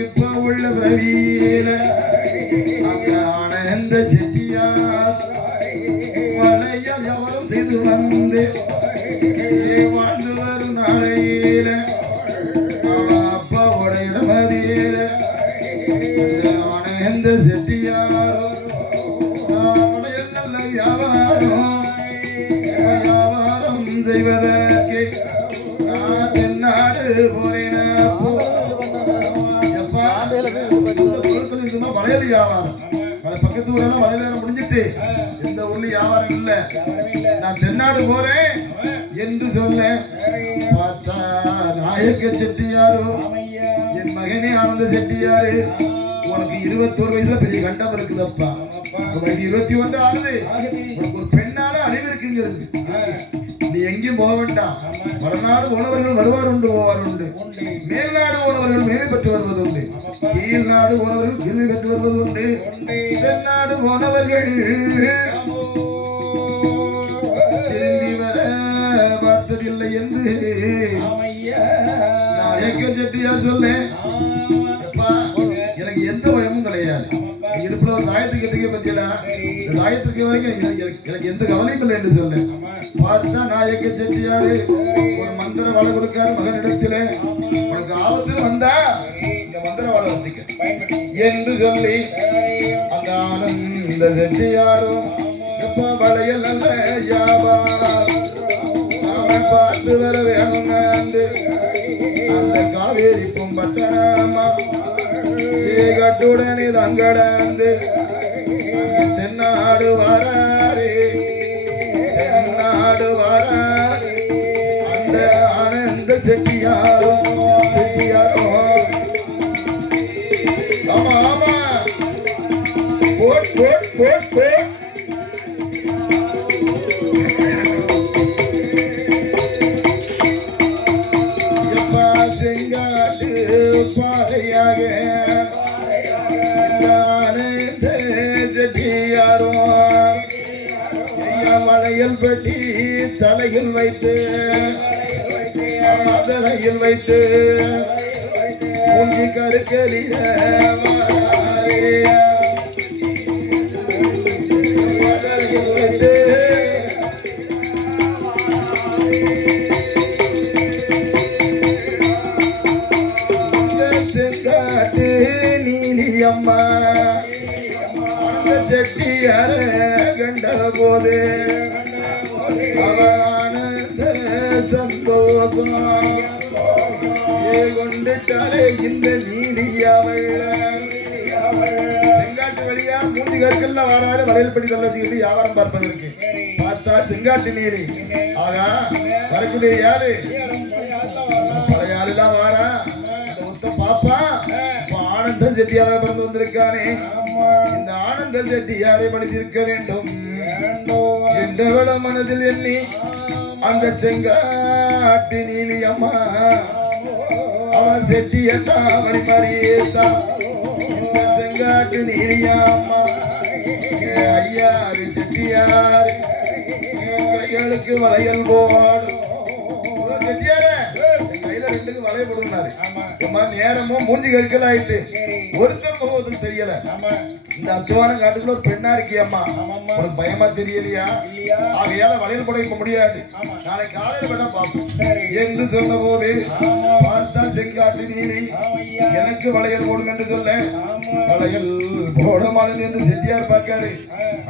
இப்ப உள்ள வழியில அங்க ஆனந்த செட்டியார் வளையல் எவரும் செய்து வந்து வாழ்ந்து வரும் நாளையில அவன் அப்பாவுடைய மதியில அந்த ஆனந்த செட்டியார் வியாபாரம் வியாபாரம் வளையல் வியாபாரம். பக்கத்து ஊரெல்லாம் வளையல் வேலை முடிஞ்சிட்டு எந்த ஊர்ல வியாபாரம் இல்ல. நான் தென்னாடு போறேன் என்று சொல்ல பார்த்தா நாயக்க செட்டியாரோ என் மகனே ஆனந்த செட்டியாரு. உனக்கு இருபத்தோரு வயசுல பெரிய கண்டம் இருக்குதப்பா. உனக்கு இருபத்தி ஒன்று ஆகுது ஒரு பெண்ணால அழிவு இருக்குங்கிறது நீ எங்கேயும் போக வேண்டாம். வடநாடு உணவர்கள் வருவார் உண்டு போவார் உண்டு. மேல்நாடு உணவர்கள் மேலே பெற்று வருவது உண்டு கீழ்நாடு உணவர்கள் கீழ்மை பெற்று வருவது உண்டு. தென்னாடு உணவர்கள் திரும்பி வர பார்த்ததில்லை என்று. நாயக்கன் செட்டியார் சொன்னேன் ஒரு தாயத்துக்கு கட்டிக்க பத்தியலா இந்த தாயத்துக்கு வரைக்கும் எனக்கு- எந்த கவலையும் இல்லை என்று சொன்னேன். பார்த்தா நாயக்க செட்டியாரு ஒரு மந்திர வலை கொடுக்காரு மகனிடத்திலே. உனக்கு ஆபத்தில் வந்தா இந்த மந்திர வலை வச்சுக்க என்று சொல்லி அந்த ஆனந்த செட்டியாரும் எப்பா வளையல் நல்ல வியாபாரம் அவன் பார்த்து வர வேணும் அந்த காவேரி கும்பட்டனமா கட்டுடனே தங்கடந்து தென்னாடு வராரே தென்னாடு வராரே. அந்த ஆனந்த செட்டியாரும் கட்டி தலையில் வைத்து மதலையில் வைத்து மூஞ்சி கருக்கலிய மாறாரே. கொண்டுட்டாலே இந்த நீலியவள் செங்காட்டு வழியா மூன்று கற்கள்ல வராரு வளையல் படி தள்ள வச்சுக்கிட்டு வியாபாரம் பார்ப்பதற்கு. பார்த்தா செங்காட்டு நீரி. ஆகா வரக்கூடிய யாரு? பழைய ஆளுலாம் வாரா. அந்த பாப்பா இப்ப ஆனந்த செட்டியார பிறந்து வந்திருக்கானே. இந்த ஆனந்த செட்டியாரை பணித்திருக்க வேண்டும்? என்றவள மனதில் எண்ணி அந்த செங்காட்டு நீலியம்மா அவன் செட்டிய தாமரை படியேத்தான் இந்த செங்காட்டு நீலியம்மா ஐயாறு செட்டியார். கைகளுக்கு வளையல் போடும் ஓ, செட்டியாரே கையில ரெண்டுக்கு வளைய போடுனாரு நேரமும் மூஞ்சி கற்கள் ஆயிட்டு ஒருத்தர் முகத்துக்கு தெரியல. இந்த அத்துவான காட்டுக்குள்ள ஒரு பெண்ணா இருக்கியம்மா. உனக்கு பயமா தெரியலையா? ஆகையால வளையல் போட இப்ப முடியாது. நாளைக்கு காலையில வேணா பார்ப்போம். என்று சொன்ன போது பார்த்தா செங்காட்டு நீலி. எனக்கு வளையல் போடும் என்று சொல்ல. வளையல் போட மாட்டேன் என்று செட்டியார் பார்க்காரு.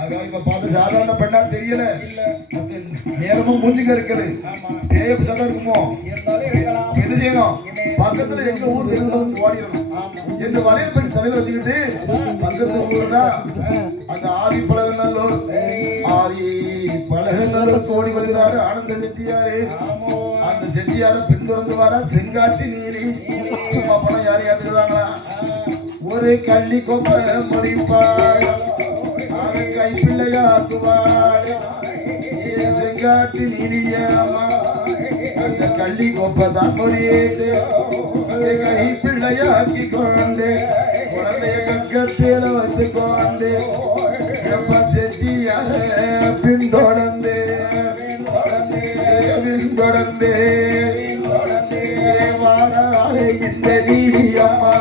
ஆகா இப்ப பார்த்து சாதாரண பெண்ணா தெரியல. நேரமும் மூஞ்சி கற்கள் தேயப்பு சதம் இருக்குமோ? என்ன செய்யணும்? பக்கத்துல எங்க ஊர் இருந்தாலும் ஓடிடணும் என்று வளையல் பெண் தலையில வச்சுக்கிட்டு பக்கத்து ஊர் தான் அந்த ஆதி பழகநல்லூர் ஆதி பழகநல்லூர் ஓடி வருகிறாரு ஆனந்த செட்டியாரு. அந்த செட்டியார பின்தொடர்ந்து வர செங்காட்டி நீலி. சும்மா பணம் யார் யாருவாங்களா ஒரு கள்ளி கொப்ப முடிப்பாள் அதை கைப்பிள்ளையாக்குவாள் செங்காட்டு நீலியம்மா அந்த கள்ளி கொப்பதான் முறியேது கை பிள்ளையாக்கி கொண்டு குழந்தைய கக்கத்தில வந்து கொண்டு எப்ப செட்டியார பின்தொடர்ந்து பின்தொடர்ந்து வாராளே இந்த நீதி அம்மா.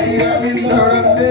ஐயாவின் தொடர்ந்து.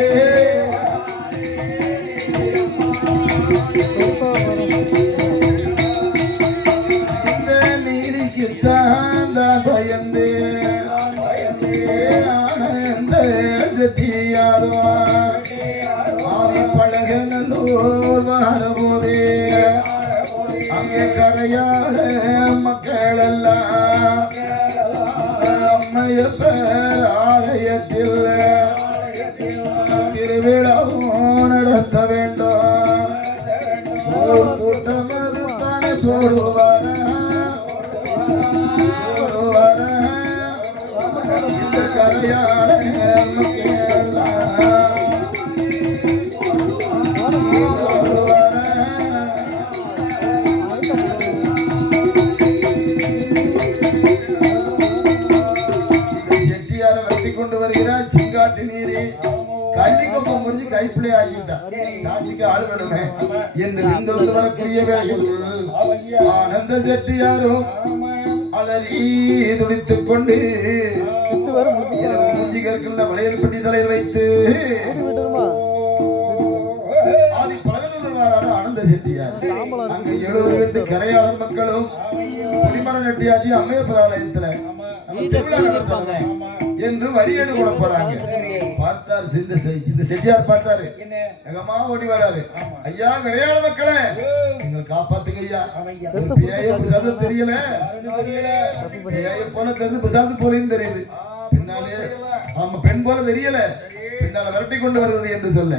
கள்ளிக்கொப்பம் முடிஞ்சு கைப்பிள்ளை ஆகிட்டார் சாட்சிக்கு ஆள் வேணுமே. என்று நின்று வரக்கூடிய ஆனந்த செட்டியாரும் அலறி துடித்துக் கொண்டு மூஞ்சி வளையல் பெட்டி தலையில் வைத்து ஆனந்த செட்டியார் அங்க எழுபது வீட்டு கரையாளர் மக்களும் குடிமரம் நெட்டியாச்சி திருவிழா நடத்துறாங்க என்று வரியேடு போட போறாங்க. பார்த்தார் இந்த செ- இந்த செட்டியார் பார்த்தாரு. எங்க அம்மா ஓடி வராரு. ஐயா கரையாள மக்களே நீங்கள் காப்பாத்துங்க ஐயா. பிசாசு தெரியல. பேய போல தெரிஞ்சு பிசாசு போலன்னு தெரியுது. பின்னாலே ஆமா பெண் போல தெரியல. பின்னால விரட்டி கொண்டு வருவது என்று சொல்ல.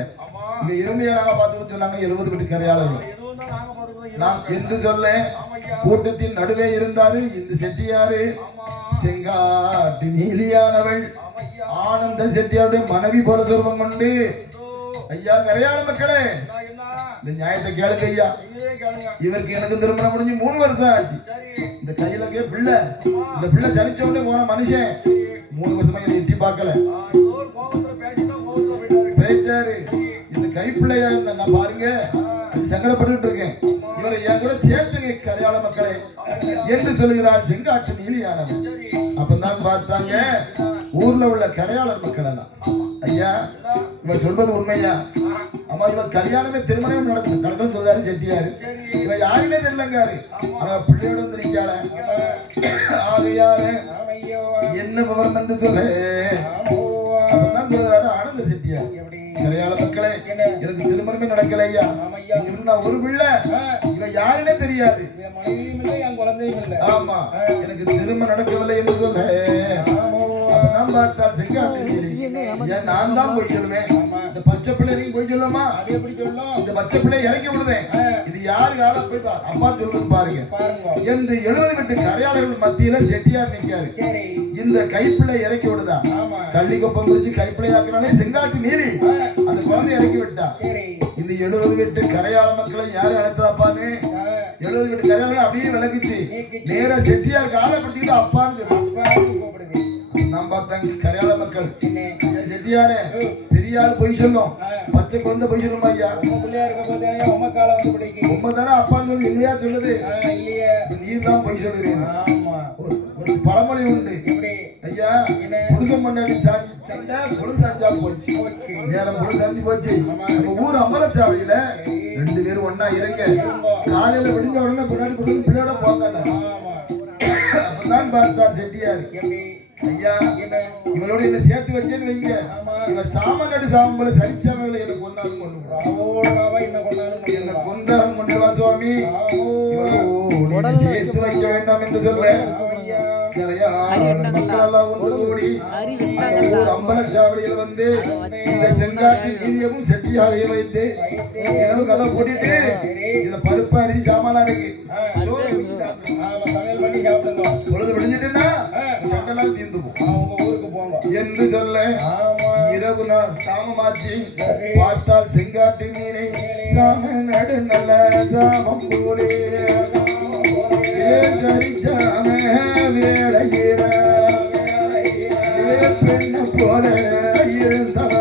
இங்க இருமையாக பார்த்து சொன்னாங்க எழுபது வீட்டு கரையாளர்கள். நான் என்று சொல்ல கூட்டத்தின் நடுவே இருந்தாரு இந்த செட்டியாரு. செங்காட்டு நீலியானவள் ஆனந்த செட்டியாருடைய மனைவி போல சொருபம் கொண்டு. ஐயா கரையாள மக்களே இந்த நியாயத்தை கேளுங்க ஐயா. இவருக்கு எனக்கு திருமணம் முடிஞ்சு மூணு வருஷம் ஆச்சு. இந்த கையில இருக்க பிள்ளை இந்த பிள்ளை சலிச்ச உடனே போன மனுஷன். மூணு வருஷமா என்னை எட்டி பார்க்கல. போயிட்டாரு. இந்த கைப்பிள்ளையா நான் பாருங்க சங்கடப்பட்டு இருக்கேன். இவரை என் கூட சேர்த்துங்க கரையாள மக்களே. என்று சொல்லுகிறாள் செங்காட்டு நீலியானவன். அப்பதான் பார்த்தாங்க ஊர்ல உள்ள கரையாளர் மக்கள் எல்லாம் ஐயா இவர் சொல்வது உண்மையா? அம்மா இவர் கல்யாணமே திருமணம் நடக்கும் நடக்கும் சொல்றாரு செட்டியாரு. இவ யாருமே தெரியலங்காரு ஆனா பிள்ளையோட வந்து நிக்கால ஆகையாரு என்ன விவரம் என்று சொல்லு. அப்பதான் சொல்றாரு ஆனந்த செட்டியார். கரையாள மக்களே எனக்கு திருமணமே நடக்கல ஐயா. நான் ஒரு பிள்ளை. இவ யாருன்னே தெரியாது. ஆமா எனக்கு திருமணம் நடக்கவில்லை என்று சொல்ல. அப்பதான் பார்த்தால் செங்காட்டு நான் தான் போய் சொல்லுவேன் இந்த பச்சை பிள்ளை நீங்க போய் சொல்லுமா இந்த பச்சை பிள்ளை இறக்கி விடுதேன் இது யாரு கால போய் பா- அப்பா சொல்லுங்க பாருங்க இந்த எழுபது வீட்டு கரையாளர்கள் மத்தியில செட்டியார் நிக்காரு இந்த கைப்பிள்ளை இறக்கி விடுதா கள்ளிக்கொப்பம் முடிச்சு கைப்பிள்ளை ஆக்கினாலே செங்காட்டு நீரி அந்த குழந்தை இறக்கி விட்டா இந்த எழுபது வீட்டு கரையாள மக்களை யாரு அழைத்ததாப்பான்னு எழுபது வீட்டு கரையாளர்கள் அப்படியே விலகிச்சு நேரா செட்டியார் காலை பிடிச்சிட்டு அப்பான்னு சொல்லு நான் பார்த்தாங்க கரையாள மக்கள். செட்டியாரே பெரிய ஆள் பொய் சொல்லும் பச்சை குழந்தை பொய் சொல்லுமா ஐயா? உண்மை தானே அப்பான்னு சொல்லி இல்லையா. சொல்லுது நீ தான் பொய் சொல்லுறீங்க. ஒரு ஒரு பழமொழி உண்டு. ஐயா புருஷன் பண்ணி சண்டை பொழுது அஞ்சா போச்சு. நேரம் பொழுது அஞ்சு போச்சு. நம்ம ஊர் அம்பலச்சாவடியில ரெண்டு பேரும் ஒண்ணா இறங்க காலையில விடிஞ்ச உடனே பின்னாடி பிள்ளையோட போங்க அப்பதான் பார்த்தார் செட்டியார். ஐயா. இவளோட என்ன சேர்த்து வச்சேன்னு வைங்க. இவ சாமநடு சாம்பல சரிச்சவங்களை எனக்கு கொண்டாலும் கொண்டு. என்ன கொண்டாலும் கொண்டு வா சுவாமி. என்னை சேர்த்து வைக்க வேண்டாம் என்று சொல்ல. அம்பலச்சாவடியில் வந்து இந்த செங்காட்டு நீதியமும் செட்டியாரையும் வைத்து இரவு கதை போட்டுட்டு இதுல பருப்பு அரிசி சாமானா இருக்கு என்று சொல்ல இரவு நாள் சாமமாச்சி. பார்த்தால் செங்காட்டு நீரை சாம நடு நல்ல சாமம் போலே. ஏ சரிச்சாம வேலையிற பெண்ண போல இருந்தவனா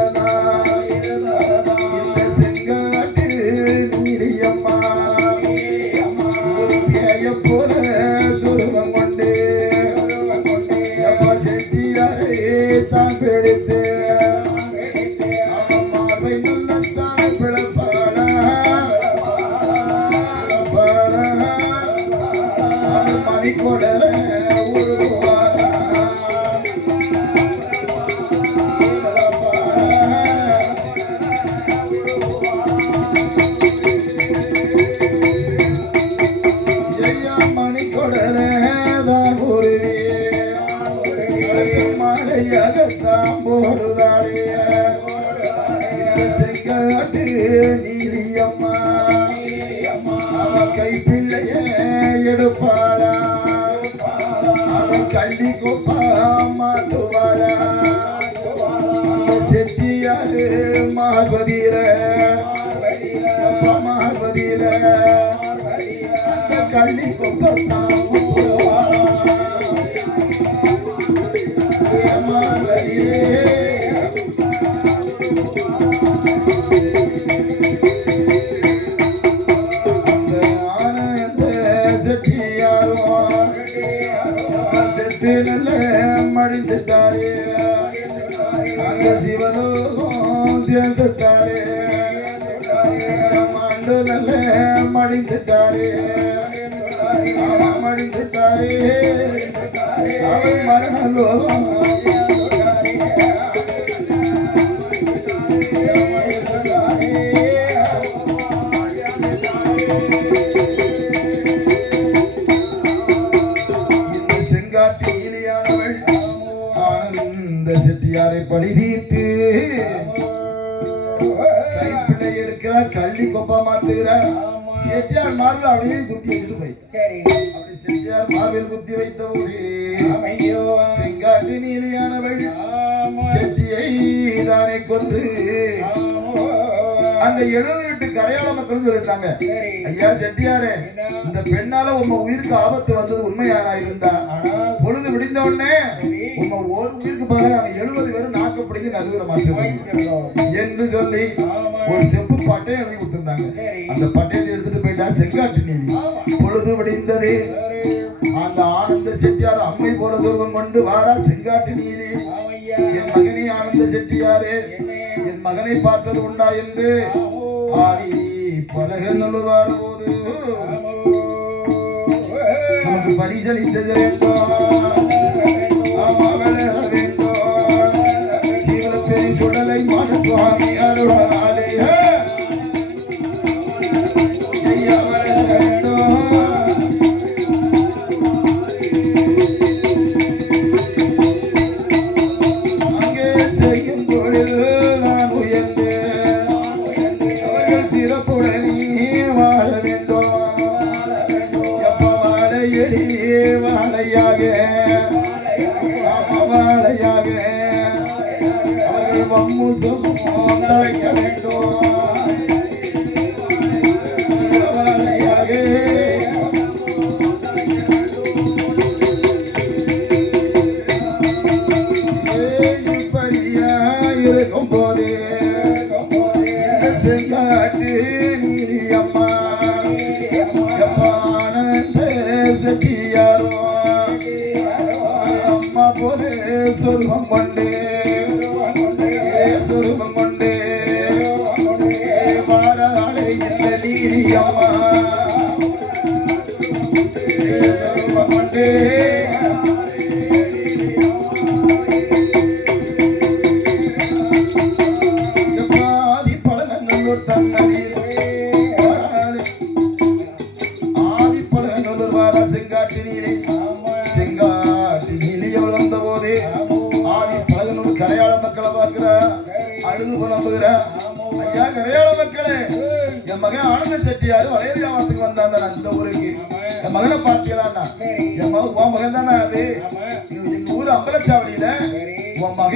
சேர்ந்துட்டாரே மாண்டு நல்ல மடிந்துட்டாரே மடிந்துட்டாரே. அவன் மரணலோகம் மார்பில் அப்படியே குத்தி வச்சுட்டு போயிட்டார் சரி. அப்படி செட்டியார் மார்பில் குத்தி வைத்த போது செங்காட்டு செட்டியை தானே கொண்டு அந்த எழுபது எட்டு கரையாள மக்களும் சொல்லியிருந்தாங்க ஐயா செட்டியாரே இந்த பெண்ணால உங்க உயிருக்கு ஆபத்து வந்தது உண்மையானா இருந்தா? பொழுது விடிந்த உடனே உங்க ஒரு உயிருக்கு பதிலாக அவங்க எழுபது பேரும் நாக்கப்படுங்க நடுவுற மாற்றுவாங்க வைத்திருந்தோம் என்று சொல்லி ஒரு செப்பு பாட்டையும் எழுதி கொடுத்திருந்தாங்க சரி. அந்த போயிட்டா செங்காட்டு நீதி பொழுது விடிந்தது. அந்த ஆனந்த செட்டியார் அம்மை போல சொருவம் கொண்டு வாரா செங்காட்டு நீதி என் மகனே ஆனந்த செட்டியாரே. என் மகனை பார்த்தது உண்டா என்று ஆதி பலகல் நல்லுவார் போது நமக்கு பரிசளித்தது வேண்டும் ஆமா வளர வேண்டும். சீவலப்பெரி சுடலை மான சுவாமி அருளாலே கொண்டு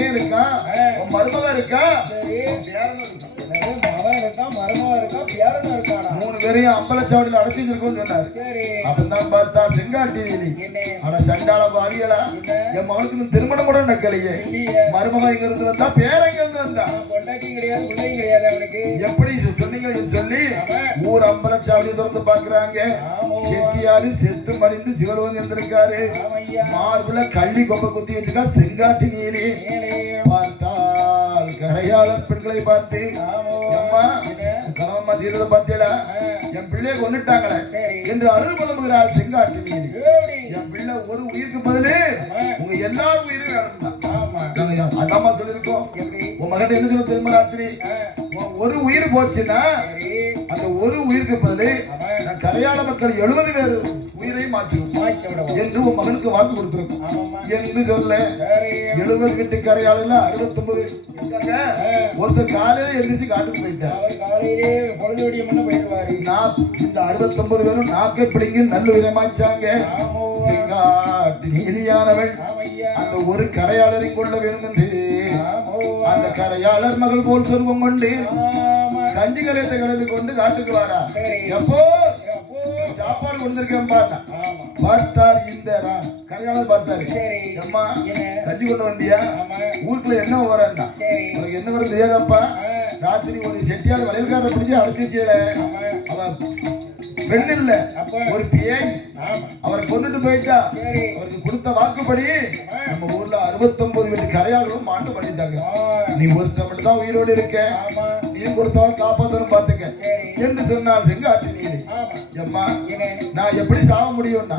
உன் மருமகன் இருக்கா? உன் பேரனும் இருக்கான். மகன் இருக்கான் மருமகன் இருக்கான் பேரன் இருக்கானா மூணு பேர் பேரையும் அம்பலச்சாவடியில் அடைச்சு வச்சிருக்கோம்னு சொன்னாரு. சரி. அப்பதான் பார்த்தா செங்காட்டி ஆனா சண்டால பாவியலா? என் இன்னும் திருமணம் கூட நடக்கலையே. மருமகன் இங்க இருந்து வந்தா பேரன் இங்க இருந்து வந்தா. அவன் பொண்டாட்டியும் கிடையாது பிள்ளையும் கிடையாது அவனுக்கு. எப்படி சொன்னீங்கன்னு சொல்லி? ஊர் அம்பலச்சாவடி திறந்து பாக்குறாங்க செட்டியாரு செத்து மடிந்து சிவலோகம் இருந்திருக்காரு. மார்புல கள்ளி கொப்பை குத்தி வச்சுக்கா செங்காட்டி நீலி மேலே. பார்த்தால் கரையாளர் பெண்களை பார்த்து அம்மா கணவம்மா செய்ததை பார்த்தீங்களா ஆ, என் பிள்ளைய கொண்டுட்டாங்களே என்று அழுது புலம்புகிறாள் செங்காட்டு என் பிள்ளை ஒரு உயிருக்கு பதிலு. உங்க எல்லாரும் உயிரும் நாங்க அதாம்மா சொல்லியிருக்கோம். உன் மகன் என்ன சொல்ல தெரியுமா ராத்திரி? ஒரு உயிர் போச்சுன்னா அந்த ஒரு உயிருக்கு பதிலு. கரையாள மக்கள் எழுபது பேர் உயிரை மாற்றிடும் என்று உன் மகனுக்கு வாக்கு கொடுத்திருக்கோம். என்று சொல்ல எழுபது வீட்டு கரையாளர்ல அறுபத்தொன்பது. இருக்காங்க? ஒருத்தர் காலையில எந்திரிச்சு காட்டுக்கு போயிட்டார். நான் இந்த அறுபத்தொன்பது பேரும் நாக்கை பிடிங்கி நல்ல உயரமாச்சாங்க நீலியானவள். அந்த ஒரு கரையாளரை கொள்ள வேண்டும் என்று. அந்த கரையாளர் மகள் போல் சொருவம் கொண்டு ஆமா. கஞ்சி கலையத்தை கலந்து கொண்டு காட்டுக்கு வாரா. எப்போ சாப்பாடு ஆமா. பார்த்தார் இந்த கரையாளர் பார்த்தாரு. அம்மா கஞ்சி கொண்டு வந்தியா? ஊருக்குள்ள என்ன சரி. உனக்கு என்ன வரும் தெரியாதப்பா? ராத்திரி ஒரு செட்டியார் வளையல்காரரை பிடிச்சு அடைச்சு வச்சுல ஆமா. அவ பெண் இல்ல. ஒரு பேய். அவரை கொண்டுட்டு போயிட்டா. அவருக்கு கொடுத்த வாக்குப்படி நம்ம ஊர்ல அறுபத்தொன்பது வீட்டு கரையாளர்களும் மாண்டு பண்ணிட்டாங்க நீ ஒருத்த மட்டும் தான் உயிரோடு இருக்க. நீ கொடுத்தவன் காப்பாத்தணும் பாத்துக்க என்று சொன்னால் செங்காட்டு அம்மா என்ன நான் எப்படி சாக முடியும்னா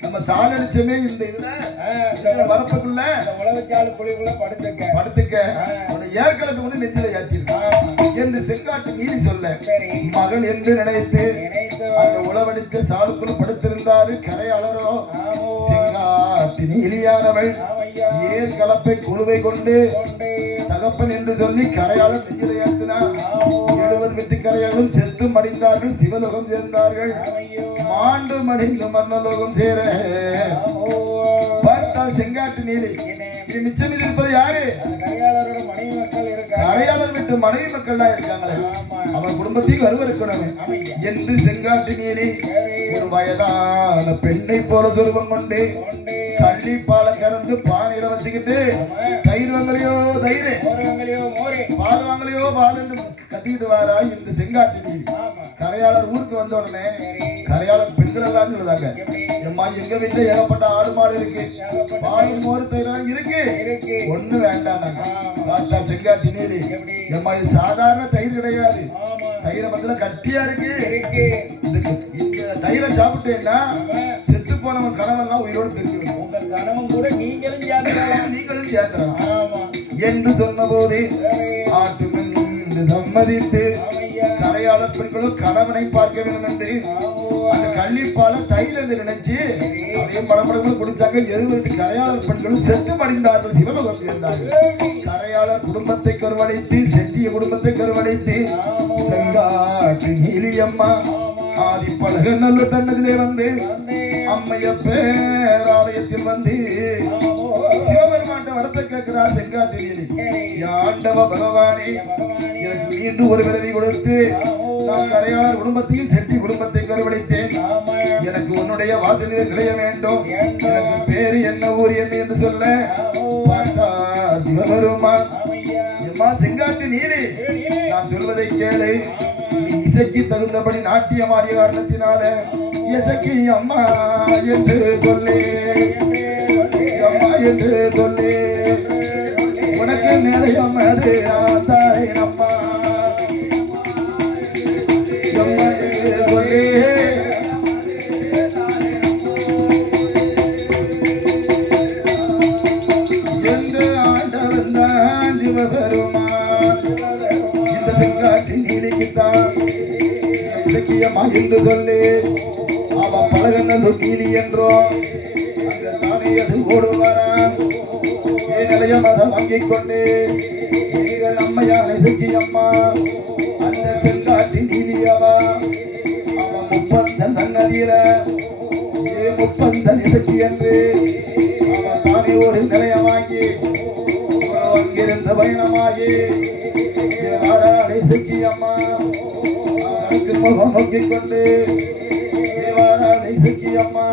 நம்ம சாலடிச்சமே இந்த இதுல. இதுல வரப்புக்குள்ள. உழவுச்சாலு குழிக்குள்ள படுத்துக்க. படுத்துக்க. உன்னை ஏற்கனவே கொண்டு நெஞ்சில ஏற்றிருக்கான் என்று செங்காட்டு நீலி சொல்ல மகன் என்று நினைத்து அந்த உளவடித்த சாலுக்குள் படுத்திருந்தாரு கரையாளரோ. ஆமோ. செங்காட்டு நீலியானவள். ஏர் கலப்பை குழுவை கொண்டு தகப்பன் என்று சொல்லி கரையாளர் நெஞ்சில ஏற்றினார் ஆமோ எழுபது வெற்றி கரையாளரும் செத்து மடிந்தார்கள் சிவலோகம் சேர்ந்தார்கள். மாண்டு மடிந்து மன்னலோகம் சேர. பார்த்தால் செங்காட்டு என்ன. இது மிச்சம் இருப்பது யாரு? கரையாளர் விட்டு மனைவி மக்கள் தான் இருக்காங்களே. அவன் குடும்பத்தையும் ஆமையா. என்று செங்காட்டு நீலி. சரி ஒரு வயதான பெண்ணை போல சொருபம் கொண்டு. கள்ளி பாலை கறந்து பானையில வச்சுக்கிட்டு தயிர் வாங்கலையோ தயிர்? பால் வாங்கலையோ பால் கத்திக்கிட்டு வாரா இந்த செங்காட்டு நீதி கரையாளர் ஊருக்கு வந்த உடனே கரையாளர் பெண்கள் எல்லாம் சொல்லுதாங்க எம்மா எங்க வீட்டுல ஏகப்பட்ட ஆடு மாடு இருக்கு. பால் மோர் தயிரெல்லாம் இருக்கு. ஒண்ணு வேண்டாம் நாங்க. செங்காட்டி நீலி. எப்படி? எம்மா இது சாதாரண தயிர் கிடையாது. தயிரை மத்தில கட்டியா இருக்கு. இந்த தயிரை சாப்பிட்டேன்னா செத்து போனவன் கணவன்லாம் உயிரோடு திரும்பி கணவன் கூட நீங்களும் சேர்த்துக்கலாம் நீங்களும் சேர்த்தலாம் என்று சொன்னபோது சரி. ஆட்டுமென் என்று சம்மதித்து கரையாளர் பெண்களும் கணவனை பார்க்க வேண்டும் என்று. அந்த கள்ளிப்பால தைல நினைச்சு அப்படியே படப்படங்கள் குடிச்சாங்க. எழுபது கரையாளர் பெண்களும் செத்து மடிந்தார்கள். சிவபகம் இருந்தார்கள். கரையாளர் குடும்பத்தை கருவடைத்து செட்டிய குடும்பத்தை கருவடைத்து ஆமோ செங்காட்டு நீலியம்மா ஆதி பழக நல்ல தன்னதிலே வந்து அம்மைய பேராலயத்தில் வந்து சிவபெருமாண்ட வரத்தை கேட்கிறா செங்காட்டு நீலி சரி ஆண்டவ பகவானே எனக்கு மீண்டும் ஒரு பிறவி கொடுத்து நான் கரையாளர் குடும்பத்தையும் செட்டி குடும்பத்தை கருவடைத்தேன் எனக்கு உன்னுடைய வாசலில் கிளைய வேண்டும். எனக்கு பேரு என்ன ஊர் என்ன என்று சொல்ல பார்த்தா சிவபெருமா ஆமையா. எம்மா செங்காட்டு நீலி நான் சொல்வதை கேளு. இசைக்கு தகுந்தபடி நாட்டியம் ஆடிய காரணத்தினால இசைக்கு அம்மா என்று சொல்லி என்று சொல்லி உனக்கு நிலையம் அது நான் அம்மா அம்மா என்று சொல்லி ஆண்டவன் தான் சிவபெருமான்? இந்த செங்காட்டி நீலிக்குத்தான். இலக்கியமா என்று சொல்லி அவ பழகனது கீழி என்றோ அங்க தானே அது ஓடுவாரா? கலையும் அதை வாங்கிக் கொண்டு நீங்கள் எங்கள் அம்மையான அம்மா அந்த செந்தாட்டி நீலியவா அவன் முப்பந்தன் தன்னடியில ஏ முப்பந்தன் இசக்கி என்று அவன் தானே ஒரு நிலையம் வாங்கி அவ அங்கிருந்து பயணமாகி ஆராடை சிக்கியம்மா தெற்கு முகம் நோக்கிக் கொண்டு தேவாராணி சிக்கி அம்மா.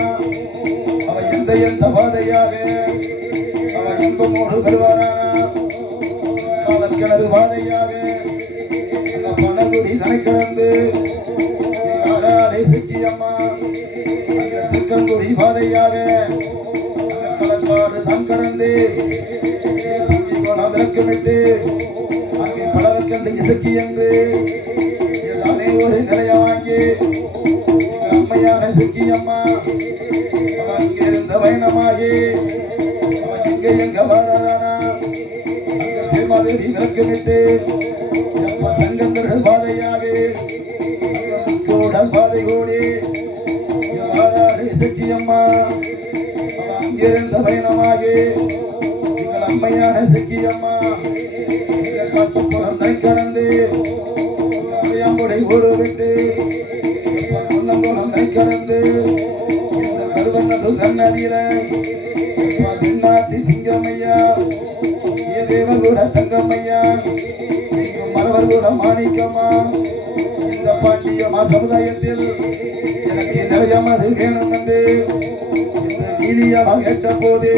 அவன் எந்த எந்த பாதையாக அவ இன்பமோடு வருவாரானா கிணறு பாதையாக அந்த பணகுடி தனை கடந்து தேவாராணி அந்த திருக்கங்குடி பாதையாக அந்த களக்காடு கடந்து விளக்கமிட்டு அங்கே இசக்கி என்று ஒரு நிலைய வாங்கி அம்மையான சிக்கியம்மா அங்கே இருந்த பயணமாகி எங்க எங்க வரானா அங்க சீமாதேவி விளக்கமிட்டு எப்ப பாதையாக அங்க பாதை கூடி வாராளி அங்கிருந்த பயணமாகி எங்கள் அம்மையான சிக்கி எங்கள் காத்து குழந்தை கடந்து அம்முடை ஊரு விட்டு குழந்தை கடந்து இந்த கருவண்ணது கண்ணடியில ஏ தேவகுர தங்கம்மையா நீங்கும் மரவர்குர மாணிக்கம்மா இந்த பாண்டியமா சமுதாயத்தில் எனக்கு நிறைய மது வேணும் என்று இந்த நீலியமா கேட்ட போது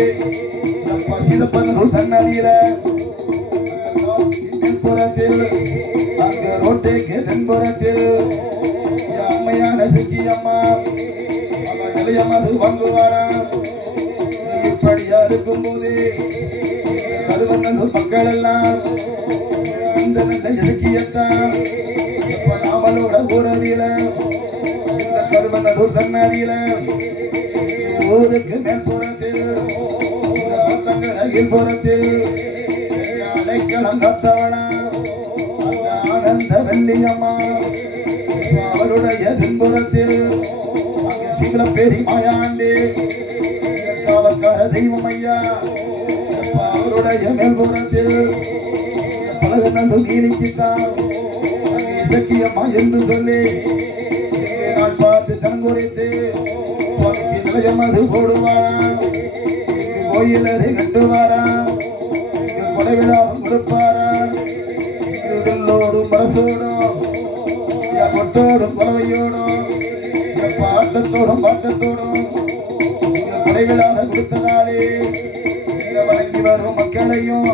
பசிதப்பன் தன்னறியில புறத்தில் அங்க ரோட்டைக்கு தென்புறத்தில் அம்மையான சிக்கி அம்மா அவ நிலையமது வாங்குவாரா இருக்கும் போதே கருவண்ணூர் மக்கள் எல்லாம் இந்த நல்ல இலக்கியத்தான் இப்ப நாமளோட ஊரதியில இந்த கருவண்ணூர் கண்ணாடியில ஊருக்கு மேற்புறத்தில் இந்த பத்தங்கள் புறத்தில் அடைக்கலம் தத்தவனா அந்த ஆனந்த வெள்ளியம்மா அவருடைய தென்புறத்தில் அங்கே சிங்கள பெரிய மாயாண்டே காவல்கார தெய்வம் ஐயா அவருடைய மேல்புறத்தில் பலக கீழிக்குத்தான் அங்கே சக்கியம்மா என்று சொல்லி நான் பார்த்து கண் குறித்து சுவாமிக்கு நிலையம் அது போடுவான் இங்கு கோயிலரை கட்டுவாரா? கொடைவிழாவும் கொடை விழாவும் கொடுப்பாரா? இங்கு வெள்ளோடும் மனசோடும் கொட்டோடும் கொலவையோடும் பாட்டத்தோடும் பாட்டத்தோடும் இங்க கொடுத்ததாலே இங்க வணங்கி வரும் மக்களையும்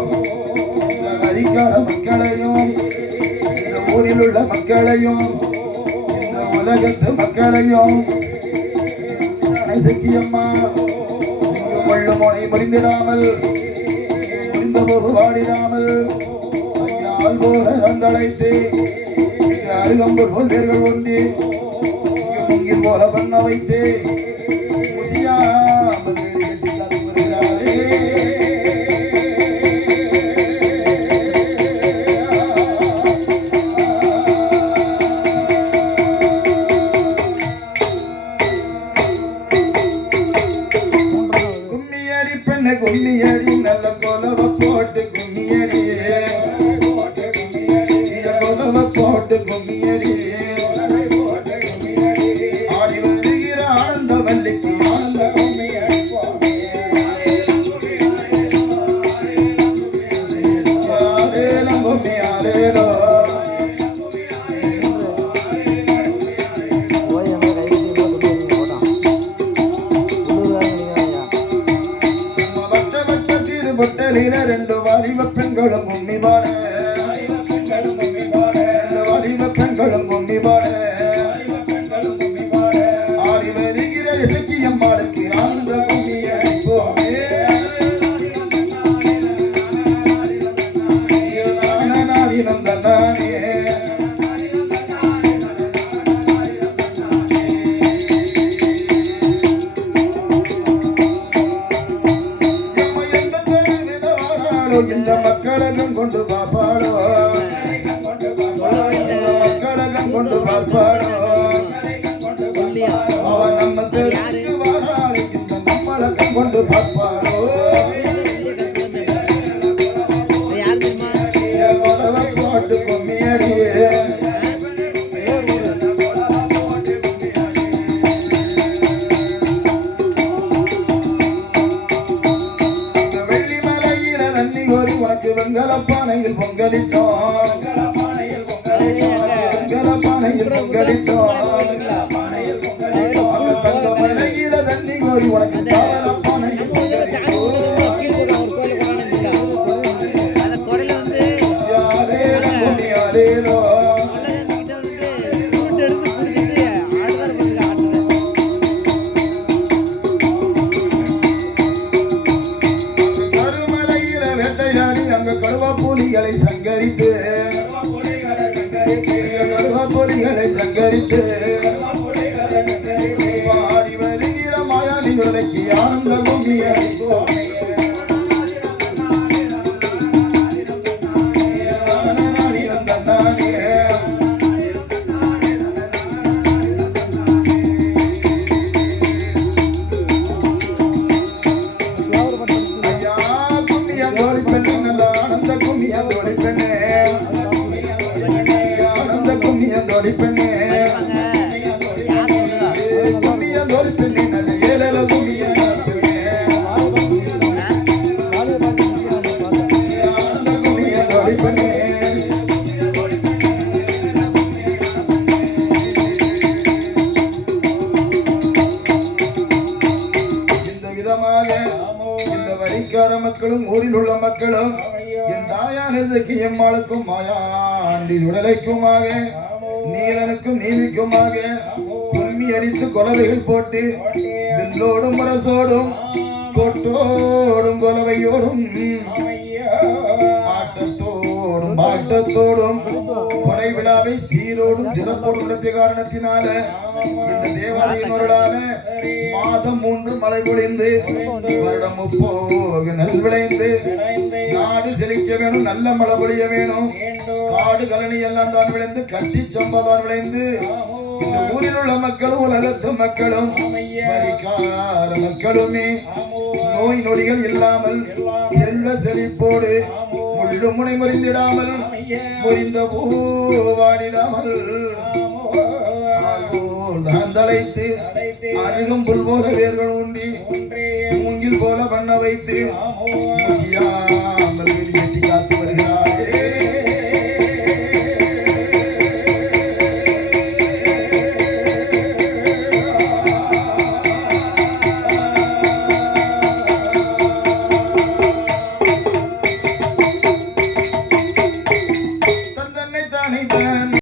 அதிகார மக்களையும் இந்த ஊரில் உள்ள மக்களையும் இந்த உலகத்து மக்களையும் சிக்கியம்மா இங்கு கொள்ளு முனை முடிந்திடாமல் இந்த போது வாடிடாமல் ஐயால் போல கண்டழைத்து அருகம்பு கொண்டீர்கள் ஒன்றி முங்கில் போல பண்ண வைத்து மக்களகம் கொண்டு பாப்பாளோ இந்த மக்களகம் கொண்டு Nazareno காரணத்தினால இந்த தேவாலயம் அருளால மாதம் மூன்று மழை பொழிந்து வருடம் முப்போக நெல் விளைந்து நாடு செழிக்க வேணும் நல்ல மழை பொழிய வேணும். காடு கழனி எல்லாம் தான் விளைந்து கத்தி சம்பதான் விளைந்து. இந்த ஊரில் உள்ள மக்களும் உலகத்து மக்களும் வரிக்கார மக்களுமே நோய் நொடிகள் இல்லாமல் செல்வ செழிப்போடு முள்ளு முனை முறிந்திடாமல் முறிந்த பூவாடிடாமல் ஆகோல் அந்தழைத்து அருகம் புல் போல வேர்கள் உண்டி மூங்கில் போல பண்ண வைத்து காத்து வருகிறாரே.